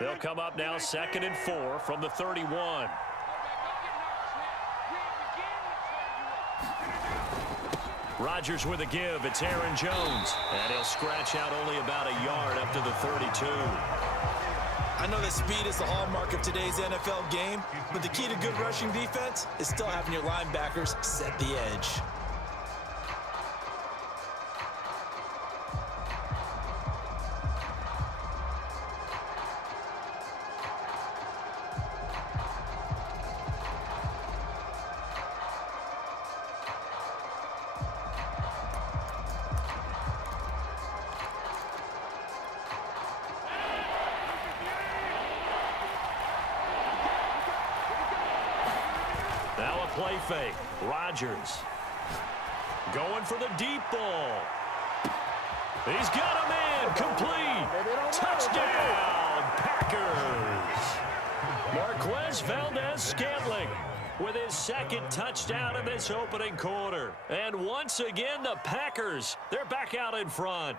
They'll come up now 2nd and 4 from the 31. Rodgers with a give. It's Aaron Jones. And he'll scratch out only about a yard up to the 32. I know that speed is the hallmark of today's NFL game, but the key to good rushing defense is still having your linebackers set the edge. Now a play fake. Rodgers going for the deep ball. He's got a man. Complete. Touchdown, Packers. Marquez Valdez-Scantling with his 2nd touchdown in this opening quarter. And once again, the Packers, they're back out in front.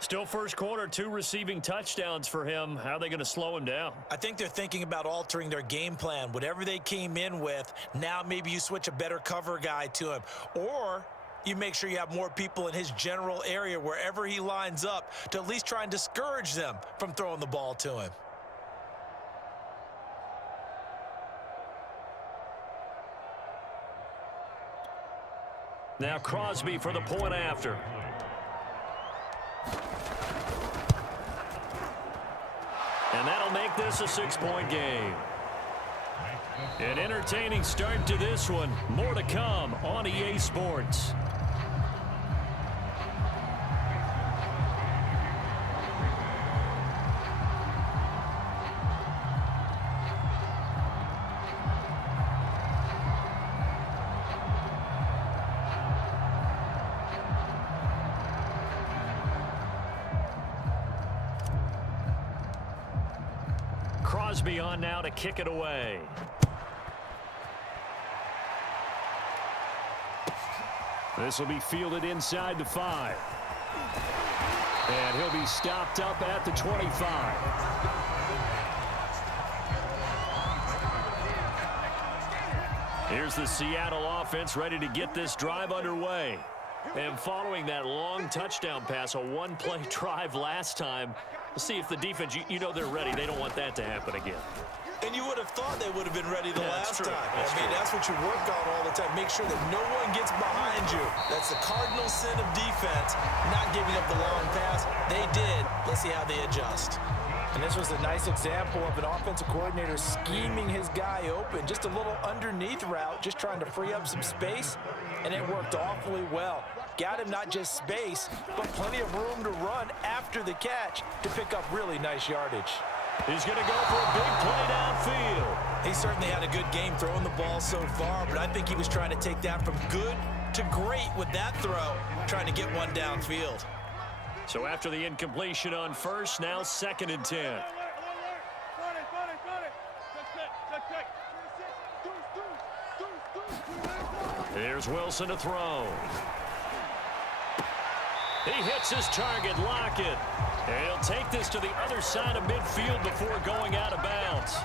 Still first quarter, 2 receiving touchdowns for him. How are they going to slow him down? I think they're thinking about altering their game plan. Whatever they came in with, now maybe you switch a better cover guy to him. Or you make sure you have more people in his general area wherever he lines up to at least try and discourage them from throwing the ball to him. Now Crosby for the point after. And that'll make this a 6-point game. An entertaining start to this one. More to come on EA Sports. Crosby on now to kick it away. This will be fielded inside the 5. And he'll be stopped up at the 25. Here's the Seattle offense ready to get this drive underway. And following that long touchdown pass, a one-play drive last time, we'll see if the defense, you know they're ready. They don't want that to happen again. And you would have thought they would have been ready the last time. That's what you work on all the time. Make sure that no one gets behind you. That's the cardinal sin of defense, not giving up the long pass. They did. Let's see how they adjust. And this was a nice example of an offensive coordinator scheming his guy open. Just a little underneath route, just trying to free up some space, and it worked awfully well. Got him not just space, but plenty of room to run after the catch to pick up really nice yardage. He's going to go for a big play downfield. He certainly had a good game throwing the ball so far, but I think he was trying to take that from good to great with that throw, trying to get one downfield. So after the incompletion on first, now 2nd and 10. Here's Wilson to throw. He hits his target, Lockett. And he'll take this to the other side of midfield before going out of bounds.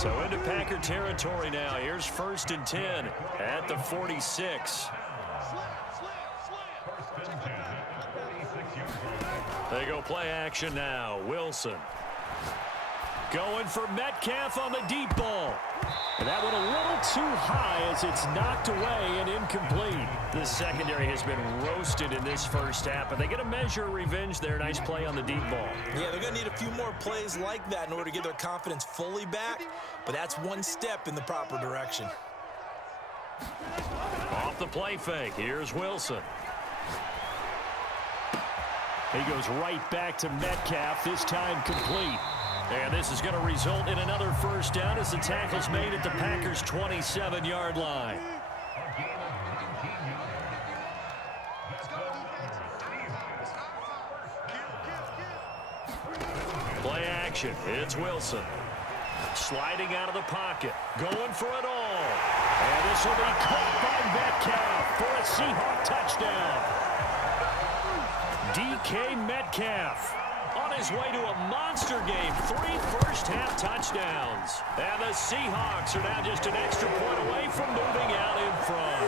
So into Packer territory now. Here's 1st and 10 at the 46. They go play action now. Wilson going for Metcalf on the deep ball. And that one a little too high as it's knocked away and incomplete. The secondary has been roasted in this first half, but they get a measure of revenge there. Nice play on the deep ball. Yeah, they're going to need a few more plays like that in order to get their confidence fully back, but that's one step in the proper direction. Off the play fake, here's Wilson. He goes right back to Metcalf, this time complete. And this is going to result in another first down as the tackle's made at the Packers' 27-yard line. Play action. It's Wilson. Sliding out of the pocket. Going for it all. And this will be caught by Metcalf for a Seahawk touchdown. DK Metcalf on his way to a monster game. 3 first-half touchdowns. And the Seahawks are now just an extra point away from moving out in front.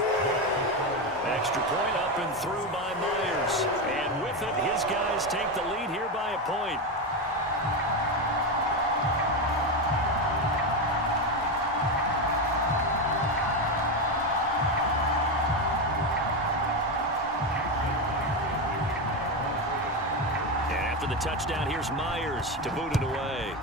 Extra point up and through by Myers. And with it, his guys take the lead here by a point. And after the touchdown, here's Myers to boot it away.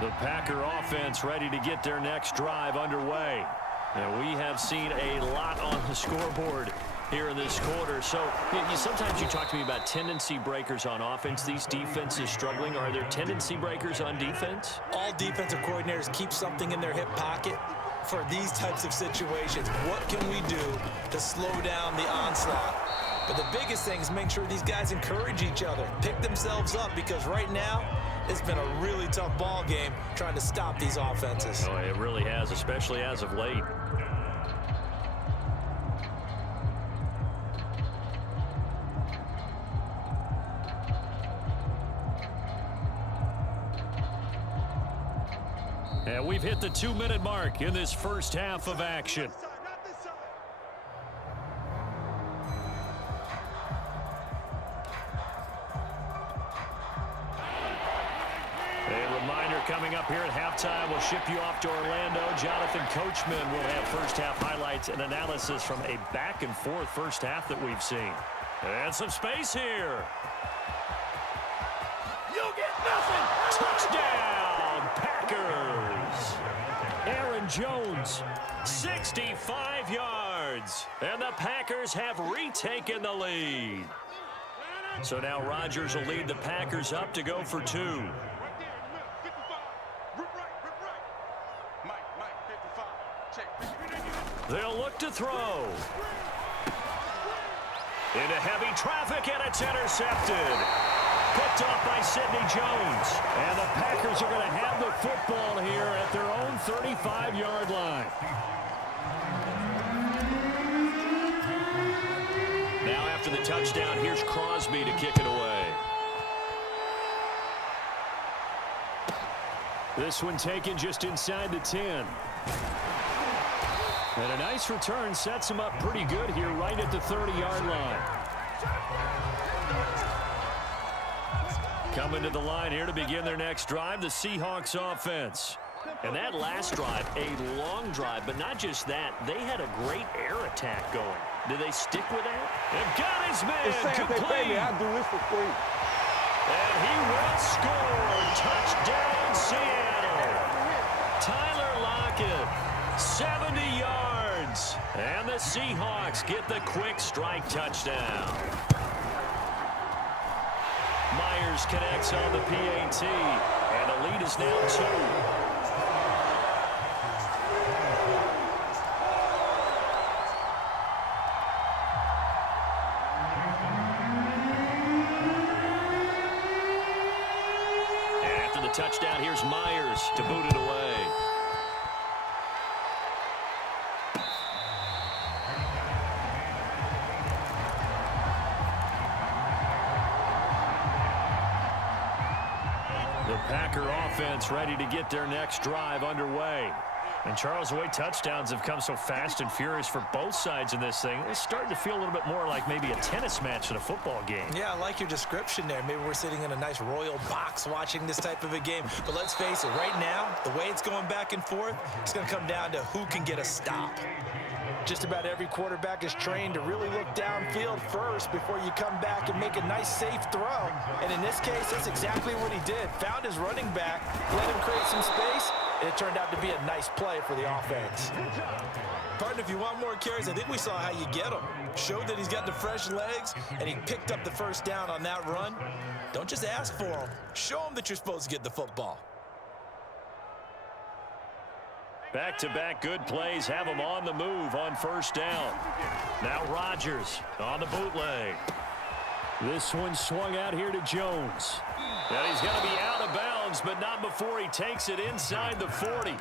The Packer offense ready to get their next drive underway. And we have seen a lot on the scoreboard here in this quarter. So sometimes you talk to me about tendency breakers on offense. These defenses struggling. Are there tendency breakers on defense? All defensive coordinators keep something in their hip pocket for these types of situations. What can we do to slow down the onslaught? But the biggest thing is make sure these guys encourage each other, pick themselves up, because right now it's been a really tough ball game trying to stop these offenses. Oh, it really has, especially as of late. And we've hit the 2-minute mark in this first half of action. A reminder coming up here at halftime. We'll ship you off to Orlando. Jonathan Coachman will have first half highlights and analysis from a back-and-forth first half that we've seen. And some space here. You get nothing. Touchdown, Packers. Aaron Jones, 65 yards. And the Packers have retaken the lead. So now Rodgers will lead the Packers up to go for 2. They'll look to throw. Into heavy traffic, and it's intercepted. Picked off by Sidney Jones. And the Packers are going to have the football here at their own 35-yard line. Now after the touchdown, here's Crosby to kick it away. This one taken just inside the 10. And a nice return sets him up pretty good here right at the 30-yard line. Coming to the line here to begin their next drive, the Seahawks offense. And that last drive, a long drive, but not just that. They had a great air attack going. Did they stick with that? They've got his man complete. I'll do this for free. And he will score. Touchdown, Seattle. Tyler Lockett, 70 yards. And the Seahawks get the quick strike touchdown. Myers connects on the PAT. And the lead is now 2. Touchdown, here's Myers to boot it away. The Packer offense ready to get their next drive underway. And Charles, the way touchdowns have come so fast and furious for both sides in this thing, it's starting to feel a little bit more like maybe a tennis match than a football game. Yeah, I like your description there. Maybe we're sitting in a nice royal box watching this type of a game. But let's face it, right now, the way it's going back and forth, it's going to come down to who can get a stop. Just about every quarterback is trained to really look downfield first before you come back and make a nice, safe throw. And in this case, that's exactly what he did. Found his running back, let him create some space, and it turned out to be a nice play for the offense. Partner, if you want more carries, I think we saw how you get them. Showed that he's got the fresh legs, and he picked up the first down on that run. Don't just ask for them. Show them that you're supposed to get the football. Back-to-back good plays have them on the move on first down. Now Rodgers on the bootleg. This one swung out here to Jones. And he's going to be out of bounds, but not before he takes it inside the 40.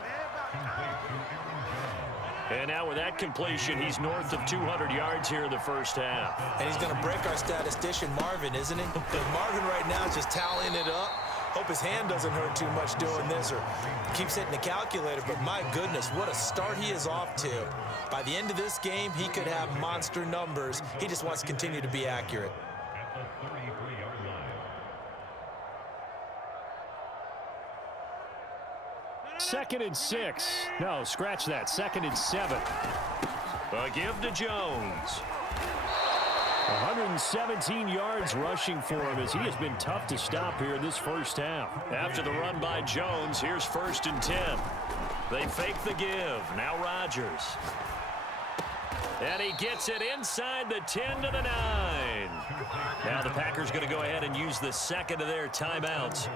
And now with that completion, he's north of 200 yards here in the first half. And he's going to break our statistician, Marvin, isn't he? Marvin right now is just tallying it up. Hope his hand doesn't hurt too much doing this or keeps hitting the calculator. But my goodness, what a start he is off to. By the end of this game, he could have monster numbers. He just wants to continue to be accurate. Second and 6. No, scratch that. Second and 7. A give to Jones. 117 yards rushing for him as he has been tough to stop here in this first half. After the run by Jones, here's first and 10. They fake the give. Now Rodgers. And he gets it inside the 10 to the 9. Now the Packers going to go ahead and use the second of their timeouts,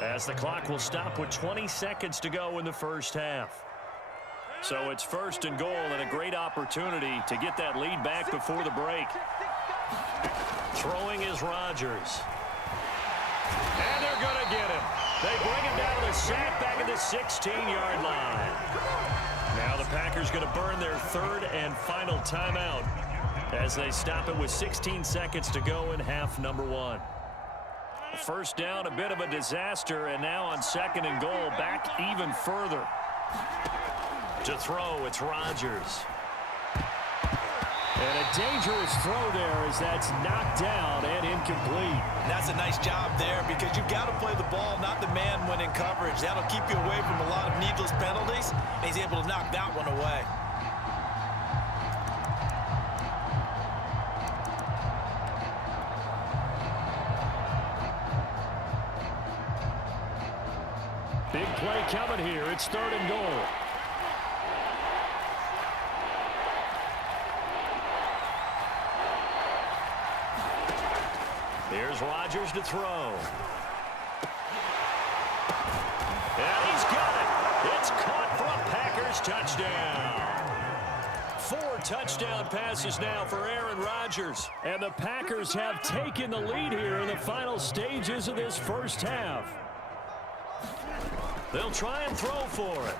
as the clock will stop with 20 seconds to go in the first half. So it's first and goal and a great opportunity to get that lead back before the break. Throwing is Rodgers. And they're going to get him. They bring him down to the sack back at the 16-yard line. Now the Packers going to burn their third and final timeout as they stop it with 16 seconds to go in half number 1. First down, a bit of a disaster, and now on second and goal, back even further. To throw, it's Rodgers. And a dangerous throw there as that's knocked down and incomplete. And that's a nice job there because you've got to play the ball, not the man when in coverage. That'll keep you away from a lot of needless penalties, and he's able to knock that one away. Big play coming here. It's third and goal. Here's Rodgers to throw. And he's got it. It's caught for a Packers touchdown. 4 touchdown passes now for Aaron Rodgers. And the Packers have taken the lead here in the final stages of this first half. They'll try and throw for it.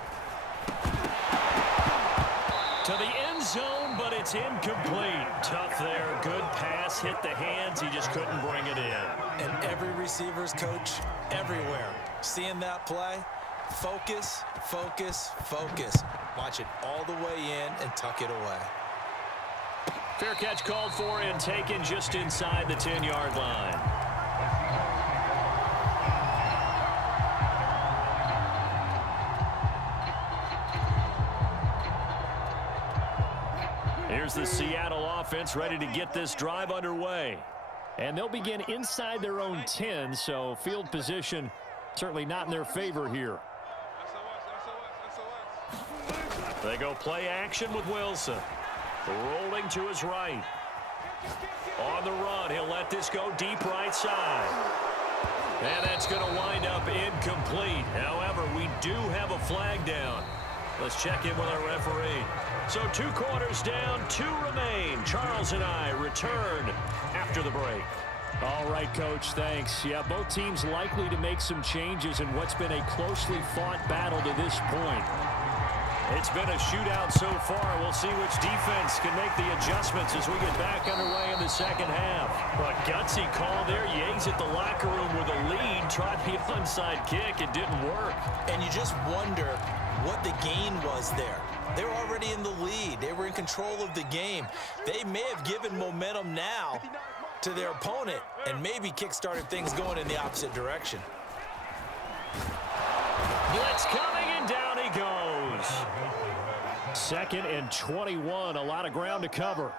To the end zone, but it's incomplete. Tough there. Good pass. Hit the hands. He just couldn't bring it in. And every receiver's coach everywhere. Seeing that play, focus, focus, focus. Watch it all the way in and tuck it away. Fair catch called for and taken just inside the 10-yard line. Here's the Seattle offense ready to get this drive underway. And they'll begin inside their own 10, so field position certainly not in their favor here. They go play action with Wilson. Rolling to his right. On the run, he'll let this go deep right side. And that's going to wind up incomplete. However, we do have a flag down. Let's check in with our referee. So 2 quarters down, 2 remain. Charles and I return after the break. All right, Coach, thanks. Yeah, both teams likely to make some changes in what's been a closely fought battle to this point. It's been a shootout so far. We'll see which defense can make the adjustments as we get back underway in the second half. But gutsy call there. You exit the locker room with a lead. Tried the onside kick. It didn't work. And you just wonder what the gain was there. They were already in the lead. They were in control of the game. They may have given momentum now to their opponent and maybe kick-started things going in the opposite direction. Blitz coming, and down he goes. Second and 21. A lot of ground to cover.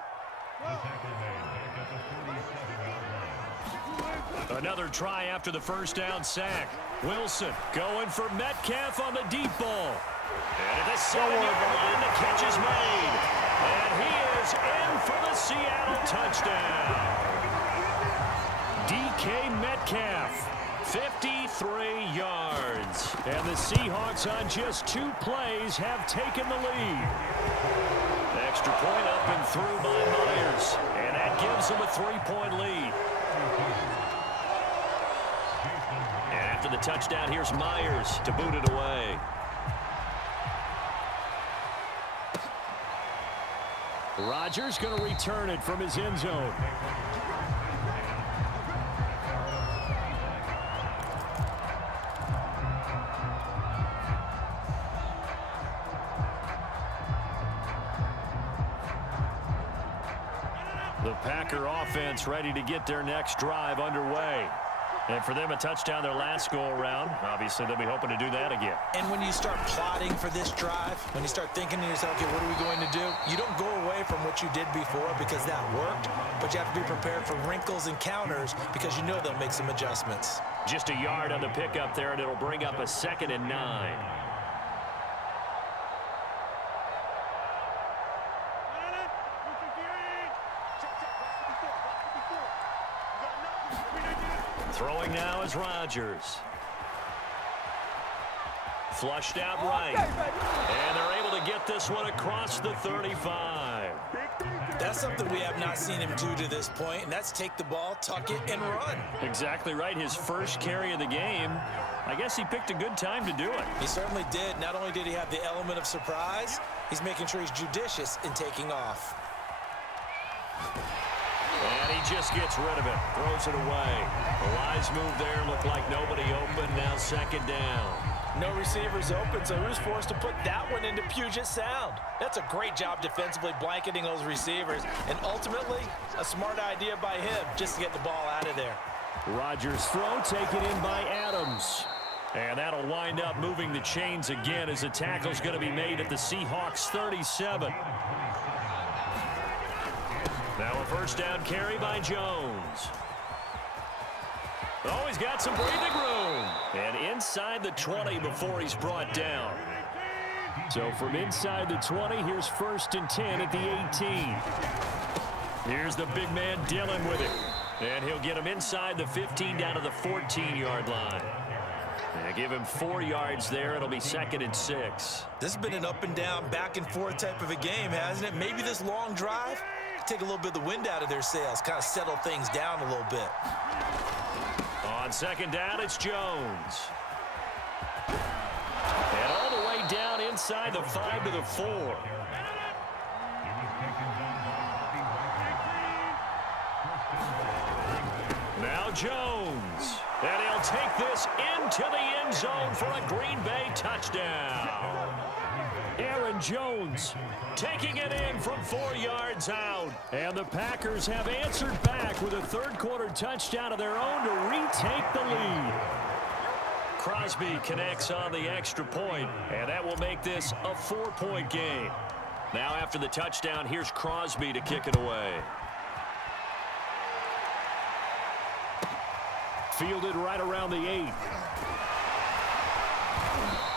Another try after the first down sack. Wilson going for Metcalf on the deep ball. And at the 7-yard line, the catch is made. And he is in for the Seattle touchdown. DK Metcalf, 53 yards. And the Seahawks on just 2 plays have taken the lead. Extra point up and through by Myers. And that gives them a 3-point lead. And after the touchdown, here's Myers to boot it away. Rodgers going to return it from his end zone. The Packer offense ready to get their next drive underway. And for them, a touchdown their last go-around. Obviously, they'll be hoping to do that again. And when you start plotting for this drive, when you start thinking to yourself, okay, what are we going to do? You don't go away from what you did before because that worked, but you have to be prepared for wrinkles and counters because you know they'll make some adjustments. Just a yard on the pickup there, and it'll bring up a 2nd and 9. Throwing now is Rodgers. Flushed out right. And they're able to get this one across the 35. That's something we have not seen him do to this point, and that's take the ball, tuck it, and run. Exactly right. His first carry of the game. I guess he picked a good time to do it. He certainly did. Not only did he have the element of surprise, he's making sure he's judicious in taking off. And he just gets rid of it. Throws it away. A wise move there. Looked like nobody open. Now 2nd down. No receivers open, so who's forced to put that one into Puget Sound? That's a great job defensively blanketing those receivers. And ultimately, a smart idea by him just to get the ball out of there. Rodgers' throw taken in by Adams. And that'll wind up moving the chains again as the tackle's going to be made at the Seahawks 37. Now a 1st down carry by Jones. Oh, he's got some breathing room. And inside the 20 before he's brought down. So from inside the 20, here's 1st and 10 at the 18. Here's the big man Dillon with it. And he'll get him inside the 15 down to the 14-yard line. And give him 4 yards there. It'll be 2nd and 6. This has been an up and down, back and forth type of a game, hasn't it? Maybe this long drive take a little bit of the wind out of their sails, kind of settle things down a little bit. On 2nd down, it's Jones. And all the way down inside the 5 to the 4. Now Jones. And he'll take this into the end zone for a Green Bay touchdown. Aaron Jones taking it in from 4 yards out. And the Packers have answered back with a 3rd quarter touchdown of their own to retake the lead. Crosby connects on the extra point, and that will make this a 4-point game. Now after the touchdown, here's Crosby to kick it away. Fielded right around the 8.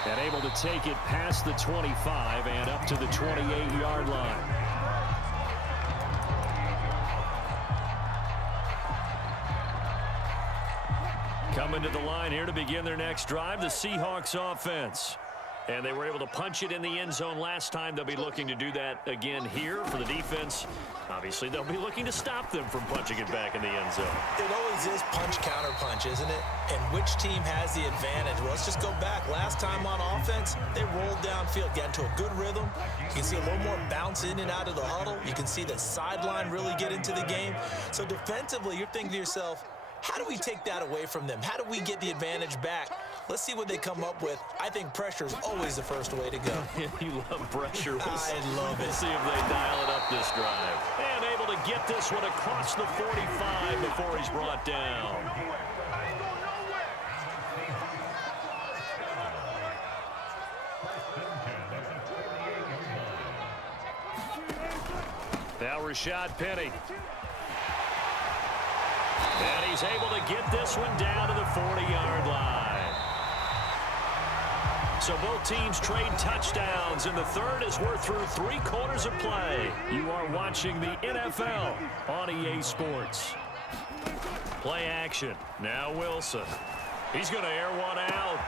And able to take it past the 25 and up to the 28-yard line. Coming to the line here to begin their next drive, the Seahawks offense. And they were able to punch it in the end zone last time. They'll be looking to do that again here for the defense. Obviously, they'll be looking to stop them from punching it back in the end zone. It always is punch-counter punch, isn't it? And which team has the advantage? Well, let's just go back. Last time on offense, they rolled downfield, got into a good rhythm. You can see a little more bounce in and out of the huddle. You can see the sideline really get into the game. So defensively, you're thinking to yourself, how do we take that away from them? How do we get the advantage back? Let's see what they come up with. I think pressure is always the first way to go. You love pressure. I love it. We'll see if they dial it up this drive. And able to get this one across the 45 before he's brought down. Now Rashad Penny. And he's able to get this one down to the 40-yard line. So both teams trade touchdowns, and the third as we're through 3 quarters of play. You are watching the NFL on EA Sports. Play action. Now Wilson. He's going to air one out.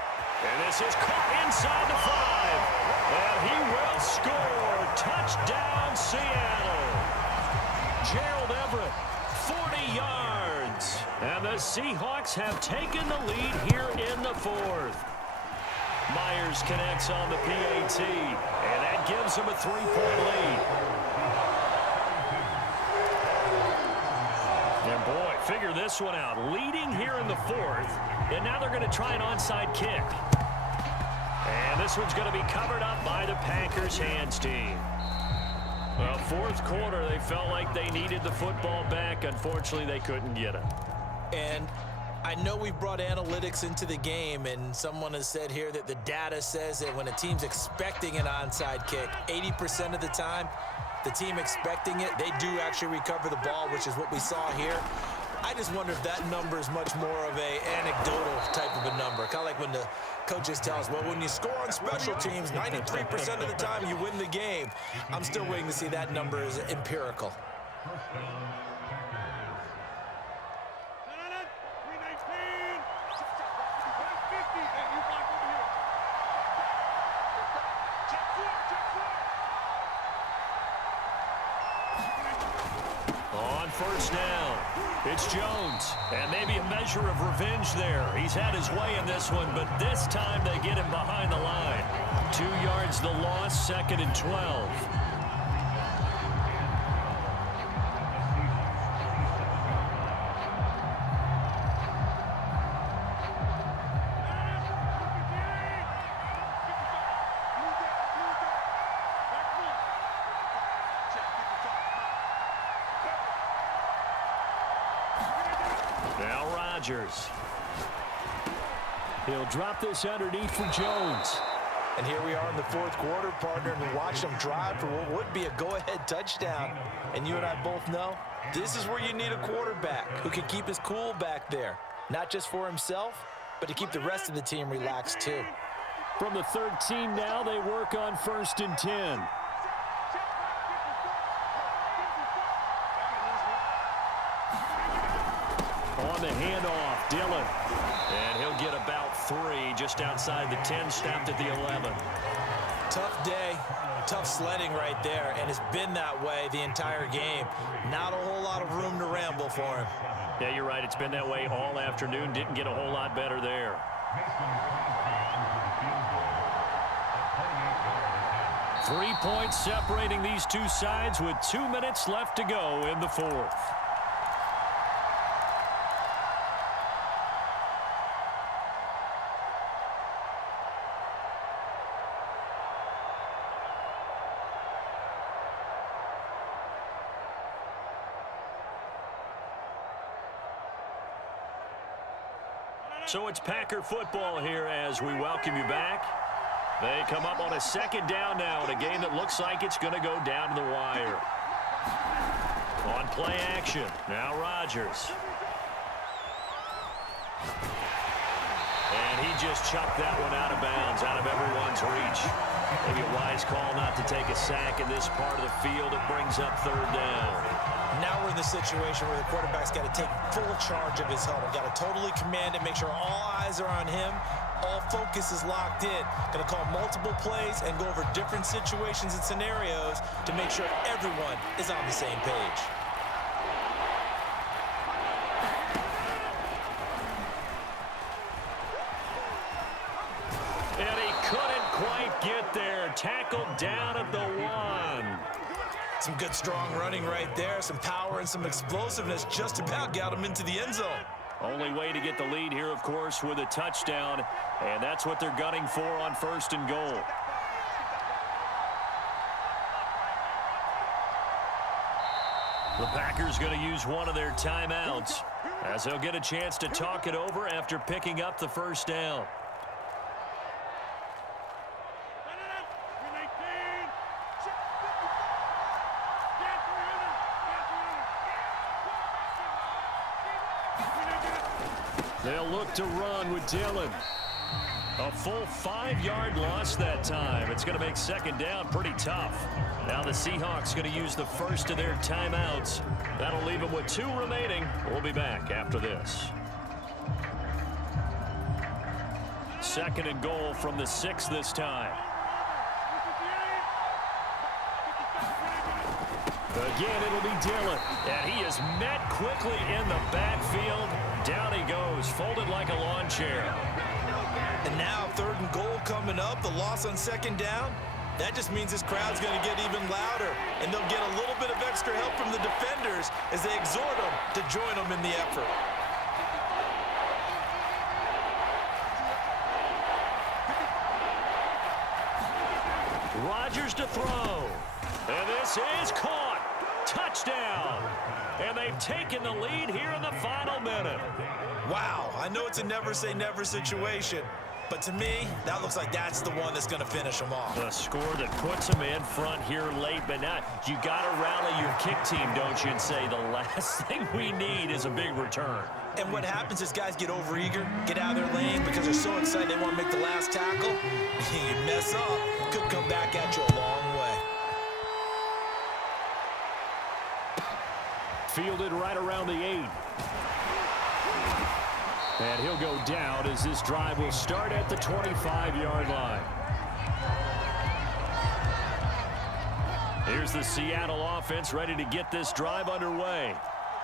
And this is caught inside the 5. And he will score. Touchdown, Seattle. Gerald Everett, 40 yards. points. And the Seahawks have taken the lead here in the fourth. Myers connects on the PAT, and that gives him a 3-point lead. And boy, figure this one out. Leading here in the fourth, and now they're going to try an onside kick. And this one's going to be covered up by the Packers hands team. Well, fourth quarter, they felt like they needed the football back. Unfortunately, they couldn't get it. And I know we brought analytics into the game, and someone has said here that the data says that when a team's expecting an onside kick, 80% of the time, the team expecting it, they do actually recover the ball, which is what we saw here. I just wonder if that number is much more of a anecdotal type of a number. Kind of like when the coaches tell us, well, when you score on special teams, 93% of the time you win the game. I'm still waiting to see that number is empirical. On first down, it's Jones, and maybe a measure of revenge there. He's had his way in this one, but this time they get him behind the line. 2 yards the loss, 2nd and 12. Now Rodgers. He'll drop this underneath for Jones. And here we are in the fourth quarter, partner, and we watch them drive for what would be a go-ahead touchdown. And you and I both know this is where you need a quarterback who can keep his cool back there. Not just for himself, but to keep the rest of the team relaxed too. From the 13 now, they work on 1st and 10. On the handoff, Dillon. And he'll get about 3 just outside the 10, snapped at the 11. Tough day, tough sledding right there, and it's been that way the entire game. Not a whole lot of room to ramble for him. Yeah, you're right. It's been that way all afternoon. Didn't get a whole lot better there. Three points separating these two sides with 2 minutes left to go in the fourth. So it's Packer football here as we welcome you back. They come up on a 2nd down now in a game that looks like it's going to go down to the wire. On play action, now Rodgers. And he just chucked that one out of bounds, out of everyone's reach. Maybe a wise call not to take a sack in this part of the field. It brings up 3rd down. Now we're in the situation where the quarterback's got to take full charge of his helmet. Got to totally command it, make sure all eyes are on him. All focus is locked in. Going to call multiple plays and go over different situations and scenarios to make sure everyone is on the same page. And he couldn't quite get there. Tackled down at the 1. Some good strong running right there. Some power and some explosiveness just about got him into the end zone. Only way to get the lead here, of course, with a touchdown. And that's what they're gunning for on 1st and goal. The Packers going to use one of their timeouts as they'll get a chance to talk it over after picking up the 1st down. They'll look to run with Dillon. A full 5-yard loss that time. It's going to make 2nd down pretty tough. Now the Seahawks going to use the first of their timeouts. That'll leave them with 2 remaining. We'll be back after this. 2nd and goal from the 6 this time. Again, it'll be Dillon. And he is met quickly in the backfield. Down he goes, folded like a lawn chair. And now 3rd and goal coming up. The loss on 2nd down. That just means this crowd's going to get even louder. And they'll get a little bit of extra help from the defenders as they exhort them to join them in the effort. Rodgers to throw. And this is caught. Touchdown. And they've taken the lead here in the final minute. Wow, I know it's a never-say-never situation, but to me, that looks like that's the one that's going to finish them off. A score that puts them in front here late, but not. You got to rally your kick team, don't you, and say the last thing we need is a big return. And what happens is guys get overeager, get out of their lane because they're so excited they want to make the last tackle. You mess up, could come back at you a long way. Fielded right around the 8. And he'll go down as this drive will start at the 25-yard line. Here's the Seattle offense ready to get this drive underway.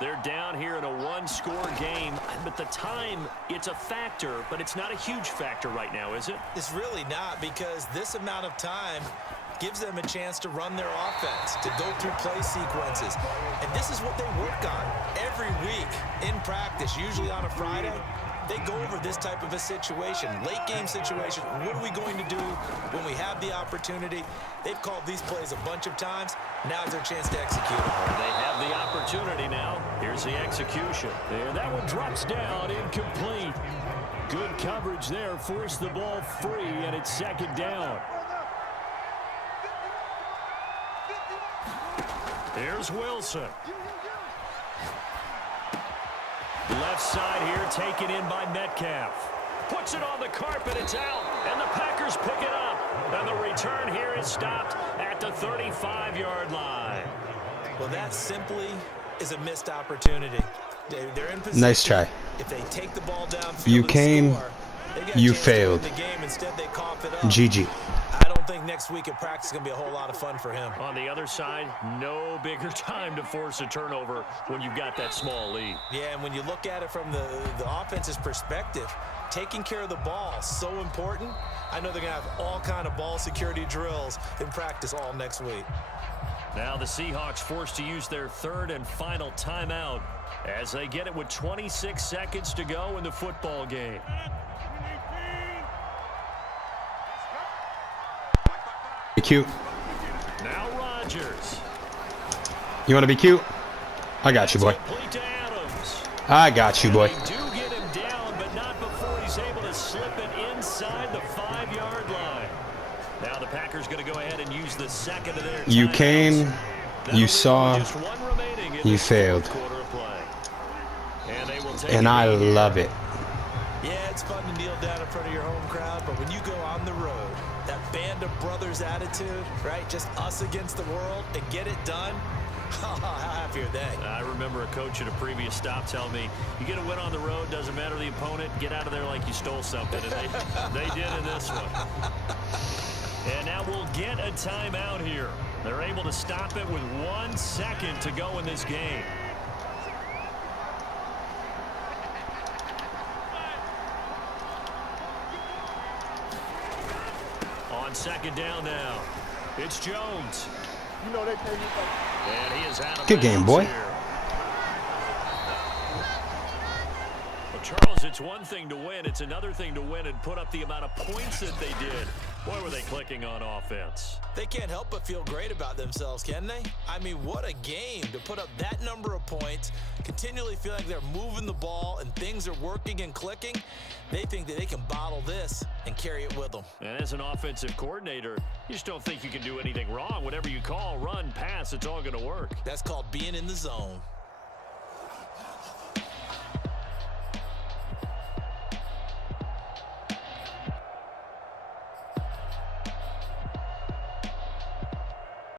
They're down here in a one-score game, but the time, it's a factor, but it's not a huge factor right now, is it? It's really not, because this amount of time gives them a chance to run their offense, to go through play sequences. And this is what they work on every week in practice, usually on a Friday. They go over this type of a situation, late game situation. What are we going to do when we have the opportunity? They've called these plays a bunch of times. Now's their chance to execute them. They have the opportunity now. Here's the execution. And that one drops down, incomplete. Good coverage there, forced the ball free, and it's 2nd down. Here's Wilson. Left side here, taken in by Metcalf. Puts it on the carpet, it's out, and the Packers pick it up. And the return here is stopped at the 35-yard line. Well, that simply is a missed opportunity. They're in position. Nice try. If they take the ball downfield, You came, score, you failed. the game. Instead, they cough it up. GG. I don't think next week at practice is going to be a whole lot of fun for him. On the other side, no bigger time to force a turnover when you've got that small lead. Yeah, and when you look at it from the offense's perspective, taking care of the ball is so important. I know they're going to have all kind of ball security drills in practice all next week. Now the Seahawks forced to use their 3rd and final timeout as they get it with 26 seconds to go in the football game. Be cute. Now Rodgers. You want to be cute? I got you, boy. Complete to Adams. I got you, boy. They do get him down, but not before he's able to slip it inside the 5-yard line. Now the Packers going to go ahead and use the 2nd of their timeouts. You came, you saw, Just one remaining in you the failed. quarter of play. And they will take And I love it. Yeah, it's fun to kneel down in front of your home crowd, but when you go on the road, that band of brothers attitude, right? Just us against the world and get it done. How happy are they? I remember a coach at a previous stop telling me, you get a win on the road, doesn't matter the opponent, get out of there like you stole something. And they did in this one. And now we'll get a timeout here. They're able to stop it with 1 second to go in this game. On 2nd down now, it's Jones. You know they pay me. And he is out of Good game, bounds boy. here. Well, Charles, it's one thing to win. It's another thing to win and put up the amount of points that they did. Boy, were they clicking on offense. They can't help but feel great about themselves, can they? I mean, what a game to put up that number of points, continually feel like they're moving the ball and things are working and clicking. They think that they can bottle this and carry it with them. And as an offensive coordinator, you just don't think you can do anything wrong. Whatever you call, run, pass, it's all going to work. That's called being in the zone.